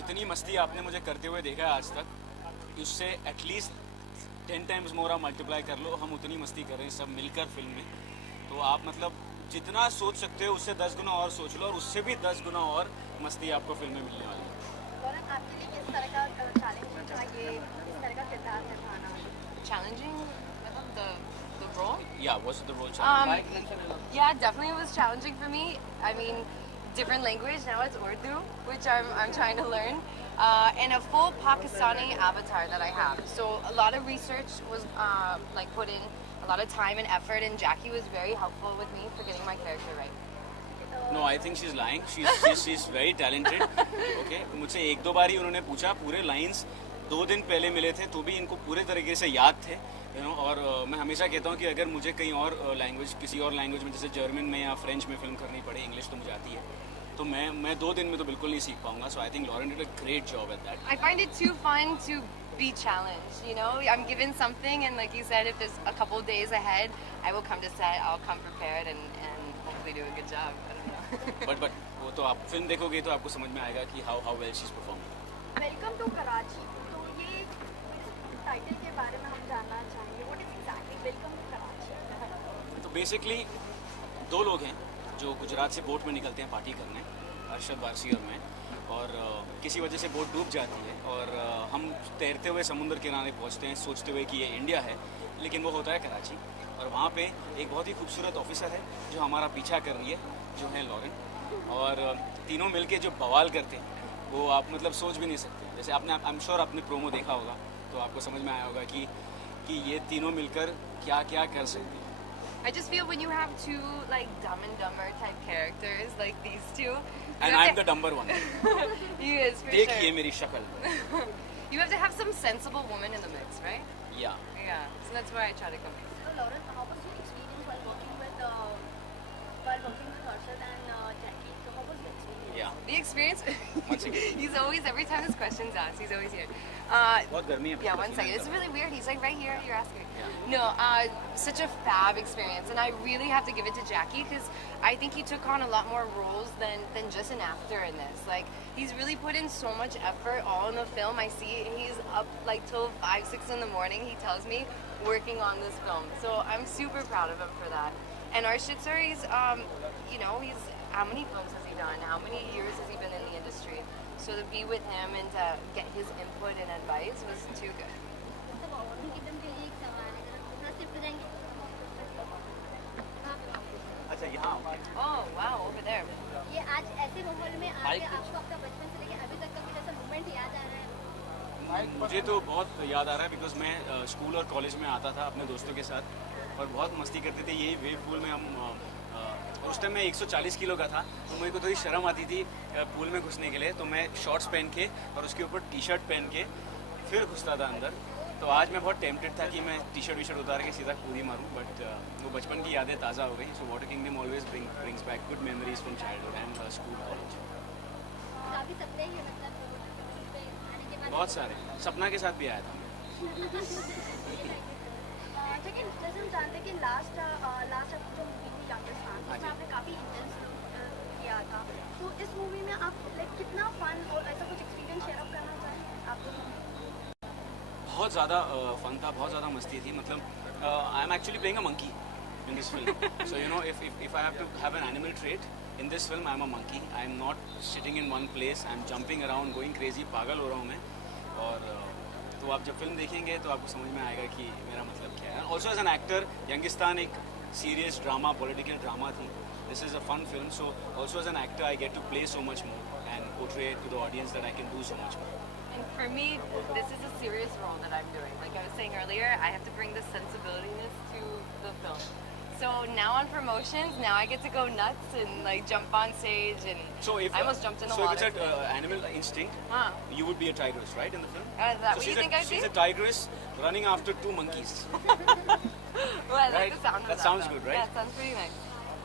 जितनी मस्ती आपने मुझे करते हुए देखा है आज तक, उससे एटलीस्ट 10 टाइम्स मोर आप मल्टीप्लाई कर लो, हम उतनी मस्ती कर रहे हैं सब मिलकर फिल्म में। तो आप मतलब जितना सोच सकते हो उससे 10 गुना और सोच लो, और उससे भी 10 गुना और मस्ती आपको फिल्म में मिलने वाली है। गौरव, आपके लिए किस तरह का चैलेंजिंग था ये, किस तरह का किरदार निभाना? Challenging, the role. Yeah, was the role challenging? Yeah, definitely was challenging for me. I mean, different language now. It's Urdu, which I'm trying to learn, and a full Pakistani avatar that I have. So a lot of research was like put in, a lot of time and effort, and Jackie was very helpful with me for getting my character right. No, I think she's lying. She's very talented. Okay, मुझसे एक दो बार ही उन्होंने पूछा, पूरे lines 2 दिन पहले मिले थे तो भी इनको पूरे तरीके से याद थे, और मैं हमेशा कहता हूँ कि अगर मुझे कहीं और लैंग्वेज, किसी और लैंग्वेज में जैसे जर्मन में या फ्रेंच में फिल्म करनी पड़े, इंग्लिश तो मुझे आती है, तो मैं 2 दिन में तो बिल्कुल नहीं सीख पाऊंगा. So I think Lauren did a great job at that. I find it too fun to be challenged, you know. I'm given something, and like you said, if there's a couple days ahead, I will come to set, I'll come prepared and hopefully do a good job. I don't know. But वो तो आप film देखोगे तो आपको समझ में आएगा कि how well she is performing. Welcome to Karachi, तो ये टाइटल के बारे में हम जानना चाहेंगे. What is exactly welcome to Karachi? तो बेसिकली 2 लोग हैं जो गुजरात से बोट में निकलते हैं पार्टी करने, अरशद वारसी और मैं, और किसी वजह से बोट डूब जाती है और हम तैरते हुए समुद्र किनारे पहुंचते हैं सोचते हुए कि ये इंडिया है, लेकिन वो होता है कराची. और वहाँ पे एक बहुत ही खूबसूरत ऑफिसर है जो हमारा पीछा कर रही है, जो है लॉरेन, और तीनों मिलके जो बवाल करते हैं वो आप मतलब सोच भी नहीं सकते. जैसे आपने, आई एम श्योर आपने प्रोमो देखा होगा तो आपको समझ में आया होगा कि ये तीनों मिलकर क्या क्या कर सकते हैं. I just feel when you have two like Dumb and Dumber type characters like these two, And I'm the dumber one. he is for देखिए sure. मेरी शक्ल. You have to have some sensible woman in the mix, right? या Yeah. So that's where I try to come. So Lauren, how was your experience while working with Arshad and Jackie? So how was the experience? या The experience. Once again. He's always, every time this question's asked, he's always here. बहुत गर्मी है. Yeah, one second. It's really weird. He's like right here. You're asking. No, such a fab experience, and I really have to give it to Jackie because I think he took on a lot more roles than just an actor in this. Like he's really put in so much effort all in the film. I see he's up like till 5, 6 in the morning. He tells me working on this film, so I'm super proud of him for that. And Arshad sir, he's you know, he's how many films has he done? How many years has he been in the industry? So to be with him and to get his input and advice was too good. अच्छा यहाँ Oh wow, over there. ये आज ऐसे माहौल में आके आपको अपना बचपन से लेके अभी तक का कुछ ऐसा मोमेंट याद आ रहा है? मुझे तो बहुत याद आ रहा है बिकॉज मैं स्कूल और कॉलेज में आता था अपने दोस्तों के साथ और बहुत मस्ती करते थे. यही वेव पूल में हम और उस टाइम मैं 140 किलो का था तो मुझे को थोड़ी शर्म आती थी पूल में घुसने के लिए, तो मैं शॉर्ट्स पहन के और उसके ऊपर टी शर्ट पहन के फिर घुसता था अंदर. तो आज मैं बहुत टेम्पटेड था कि मैं टी शर्ट उतार के सीधा कूद ही मारूं, बट वो बचपन की यादें ताज़ा हो गई. So water kingdom always brings back good memories from childhood and school college. काफी सपने ही मतलब पे आने के बाद बहुत सारे सपना के साथ भी आया था. लेकिन जैसे हम जानते हैं कि लास्ट आपकी जो मूवी थी याकिस्तान, उसमें आपने काफी इंटेंस किया था. तो इस मूवी में आप लाइक कितना फन और ऐसा कुछ एक्सपीरियंस शेयर अप करना चाहें आप दोनों? बहुत ज़्यादा फन था, बहुत ज़्यादा मस्ती थी. मतलब I am actually playing a monkey in this film. So you know, if I have to have an animal trait in this film, I'm a monkey. I'm not sitting in one place. I'm jumping around, going crazy. पागल हो रहा हूँ मैं. और तो आप जब film देखेंगे तो आपको समझ में आएगा कि मेरा मतलब क्या है. Also as an actor, Youngistan एक सीरियस ड्रामा, पॉलिटिकल ड्रामा थी. This is a fun film. So also as an actor, I get to play so much more and portray to the audience that I can do so much more. And for me, this is a serious role that I'm doing. Like I was saying earlier, I have to bring the sensibilityness to the film. So now on promotions, now I get to go nuts and like jump on stage and So if I almost jumped in the so water. if it's an animal instinct, Huh? you would be a tigress, right, in the film? Is that So what you she's think I'd be? she's a tigress running after 2 monkeys. Well, I like Right? the sound of That that. sounds though. good, right? Yeah, it sounds pretty nice.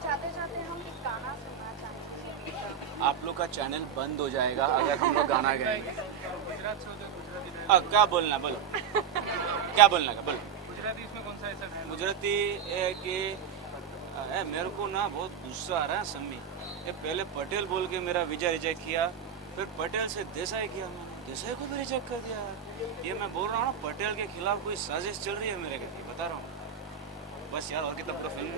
जाते जाते हम एक गाना सुनना चाहेंगे. आप लोग का चैनल बंद हो जाएगा अगर हम लोग गाना गाएंगे. क्या बोलना बोलो. क्या बोलना का बोलो. गुजराती है कि मेरे को ना बहुत गुस्सा आ रहा है सम्मी. ये पहले पटेल बोल के मेरा वीजा रिजेक्ट किया, फिर पटेल से देसाई किया मैंने, देसाई को भी रिजेक्ट कर दिया यार। ये मैं बोल रहा हूँ ना, पटेल के खिलाफ कोई साजिश चल रही है मेरे के लिए, बता रहा हूँ। बस यार, और कितना पूरा फिल्म